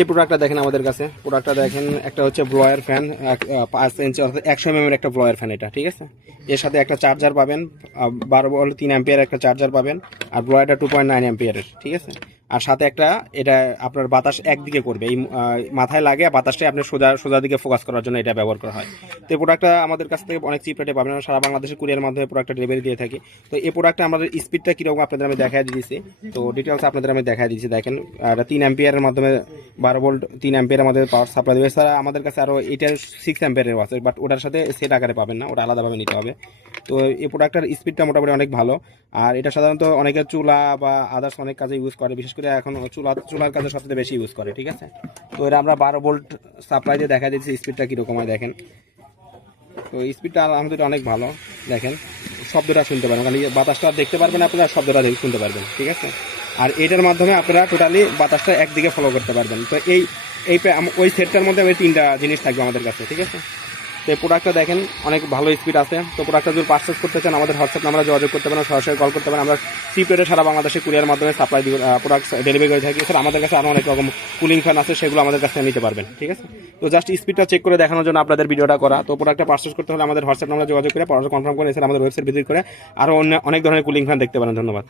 এই প্রোডাক্টটা দেখেন আমাদের কাছে, প্রোডাক্টটা দেখেন একটা হচ্ছে ব্লোয়ার ফ্যান 5 ইঞ্চি অর্থাৎ 100 mm একটা ব্লোয়ার ফ্যান এটা, ঠিক আছে। এর সাথে একটা চার্জার পাবেন, 12 ভোল্ট 3 অ্যাম্পিয়ার একটা চার্জার পাবেন, আর ব্লোয়ারটা 2.9 অ্যাম্পিয়ারের, ঠিক আছে। আর সাথে একটা এটা আপনার বাতাস একদিকে করবে, এই মাথায় লাগে বাতাসটা আপনি সোজা সোজা দিকে ফোকাস করার জন্য এটা ব্যবহার করা হয়। তো এই প্রোডাক্টটা আমাদের কাছ থেকে অনেক চিপ রেটে পাবেন, আমরা সারা বাংলাদেশের কুরিয়ার মাধ্যমে প্রোডাক্টটা ডেলিভারি দিয়ে থাকি। তো এই প্রোডাক্টটা আমাদের স্পিডটা কীরকম আপনাদের আমি দেখাই দিয়েছি, তো ডিটেলস আপনাদের আমি দেখাই দিয়েছি। দেখেন এটা 3 অ্যাম্পিয়ারের মাধ্যমে 12 ভোল্ট 3 অ্যাম্পিয়ার আমাদের পাওয়ার সাপ্লাই দেবে। এছাড়া আমাদের কাছে আরও এটার 6 অ্যাম্পিয়ারের আছে, বাট ওটার সাথে সেট আকারে পাবেন না, ওটা আলাদাভাবে নিতে হবে। তো এই প্রোডাক্টটার স্পিডটা মোটামুটি অনেক ভালো। আর এটা সাধারণত অনেকে চুলা বা আদার্স অনেক কাজে ইউজ করে, বিশেষ করে এখন চুলার কাজে সবচেয়ে বেশি ইউজ করে, ঠিক আছে। তো এটা আমরা 12 ভোল্ট সাপ্লাই দিয়ে দেখা দিচ্ছি স্পিডটা কীরকম হয় দেখেন। তো স্পিডটা আলহামদুলিল্লাহ অনেক ভালো। দেখেন শব্দটা শুনতে পারবেন, খালি বাতাসটা দেখতে পারবেন আপনারা, শব্দটা শুনতে পারবেন, ঠিক আছে। আর এটার মাধ্যমে আপনারা টোটালি বাতাসটা একদিকে ফলো করতে পারবেন। তো এই এই ওই সেটটার মধ্যে ওই 3টা জিনিস থাকবে আমাদের কাছে, ঠিক আছে। তো এই প্রোডাক্টটা দেখেন অনেক ভালো স্পিড আছে। তো প্রোডাক্টটা যদি পারচেস করতে চান আমাদের হোয়াটসঅ্যাপ নাম্বারে যোগাযোগ করতে পারেন, সরাসরি কল করতে পারেন। আমরা সিপ্রেটে সারা বাংলাদেশে কুরিয়ার মাধ্যমে সাপ্লাই প্রোডাক্ট ডেলিভারি করে থাকি। স্যার আমাদের কাছে আরও অনেক রকম কুলিং ফ্যান আছে, সেগুলো আমাদের কাছে নিতে পারবেন, ঠিক আছে। তো জাস্ট স্পিডটা চেক করে দেখানোর জন্য আপনাদের ভিডিওটা করা। তো প্রোডাক্টটা পারচেস করতে হলে আমাদের হোয়াটসঅ্যাপ নাম্বারে যোগাযোগ করে পড়াশোনা কনফার্ম করে এছাড়া আমাদের ওয়েবসাইট ভিজিট করে আরও অনেক ধরনের কুলিং ফ্যান দেখতে পারেন। ধন্যবাদ।